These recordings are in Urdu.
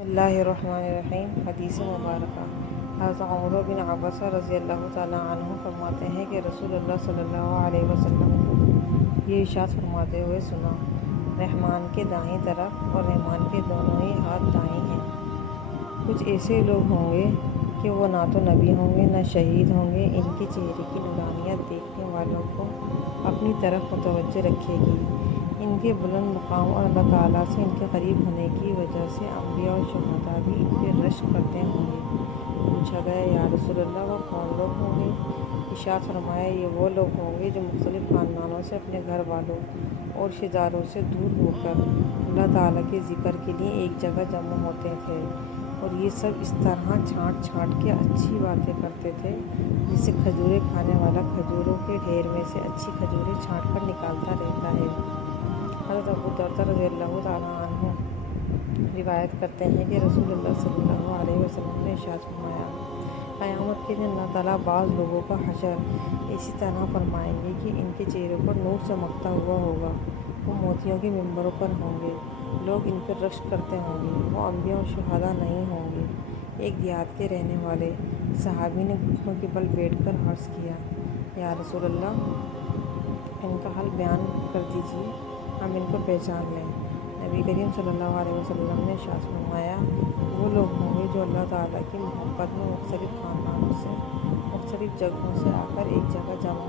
بسم اللہ الرحمن الرحیم۔ حدیث مبارکہ۔ حضرت عمر بن عبسہ رضی اللہ تعالیٰ عنہ فرماتے ہیں کہ رسول اللہ صلی اللہ علیہ وسلم کو یہ ارشاد فرماتے ہوئے سنا، رحمان کے دائیں طرف اور رحمان کے دونوں ہی ہاتھ دائیں ہیں۔ کچھ ایسے لوگ ہوں گے کہ وہ نہ تو نبی ہوں گے نہ شہید ہوں گے، ان کے چہرے کی نورانیت دیکھنے والوں کو اپنی طرف متوجہ رکھے گی۔ ان کے بلند مقام اور اللہ تعالیٰ سے ان کے قریب ہونے کی وجہ سے انبیاء اور شہداء بھی ان پہ رشک کرتے ہوں گے۔ پوچھا گیا، یا رسول اللہ، وہ کون لوگ ہوں گے؟ ارشاد فرمایا، یہ وہ لوگ ہوں گے جو مختلف خاندانوں سے، اپنے گھر والوں اور رشتہ داروں سے دور ہو کر اللہ تعالیٰ کے ذکر کے لیے ایک جگہ جمع ہوتے تھے، اور یہ سب اس طرح چھانٹ چھانٹ کے اچھی باتیں کرتے تھے جیسے کھجوریں کھانے والا کھجوروں کے ڈھیر میں سے اچھی کھجوریں چھانٹ کر نکالتا رہتا ہے۔ حضرت ابو درداء رضی اللہ تعالیٰ عنہ روایت کرتے ہیں کہ رسول اللہ صلی اللہ علیہ وسلم نے ارشاد فرمایا، قیامت کے دن اللہ تعالیٰ بعض لوگوں کا حشر اسی طرح فرمائیں گے کہ ان کے چہروں پر نور چمکتا ہوا ہوگا۔ وہ موتیوں کے منبروں پر ہوں گے، لوگ ان پر رشک کرتے ہوں گے۔ وہ انبیاء اور شہداء نہیں ہوں گے۔ ایک دیہات کے رہنے والے صحابی نے گھٹنوں کے بل بیٹھ کر عرض کیا، یا رسول اللہ، ان کا حال بیان کر دیجیے، ہم ان کو پہچان لیں۔ نبی کریم صلی اللہ علیہ وسلم نے ارشاد فرمایا، وہ لوگ ہوں گے جو اللہ تعالیٰ کی محبت میں مختلف خاندانوں سے، مختلف جگہوں سے آ کر ایک جگہ جمع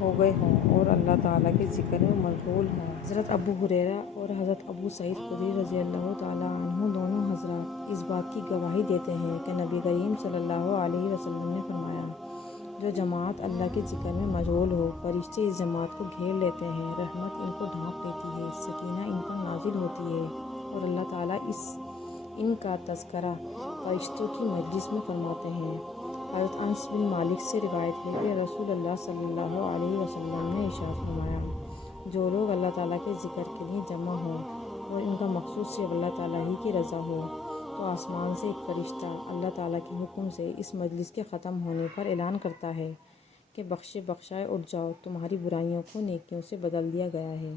ہو گئے ہوں اور اللہ تعالیٰ کے ذکر میں مشغول ہوں۔ حضرت ابو ہریرہ اور حضرت ابو سعید خدری رضی اللہ تعالیٰ عنہ دونوں حضرات اس بات کی گواہی دیتے ہیں کہ نبی کریم صلی اللہ علیہ وسلم نے فرمایا، جو جماعت اللہ کے ذکر میں مشغول ہو، فرشتے اس جماعت کو گھیر لیتے ہیں، رحمت ان کو ڈھانپ لیتی ہے، سکینہ ان پر نازل ہوتی ہے، اور اللہ تعالیٰ ان کا تذکرہ فرشتوں کی مجلس میں فرماتے ہیں۔ حضرت انس بن مالک سے روایت ہے کہ رسول اللہ صلی اللہ علیہ وسلم نے ارشاد فرمایا، جو لوگ اللہ تعالیٰ کے ذکر کے لیے جمع ہوں اور ان کا مقصود صرف اللہ تعالیٰ ہی کی رضا ہو، تو آسمان سے ایک فرشتہ اللہ تعالیٰ کے حکم سے اس مجلس کے ختم ہونے پر اعلان کرتا ہے کہ بخشائے اٹھ جاؤ، تمہاری برائیوں کو نیکیوں سے بدل دیا گیا ہے۔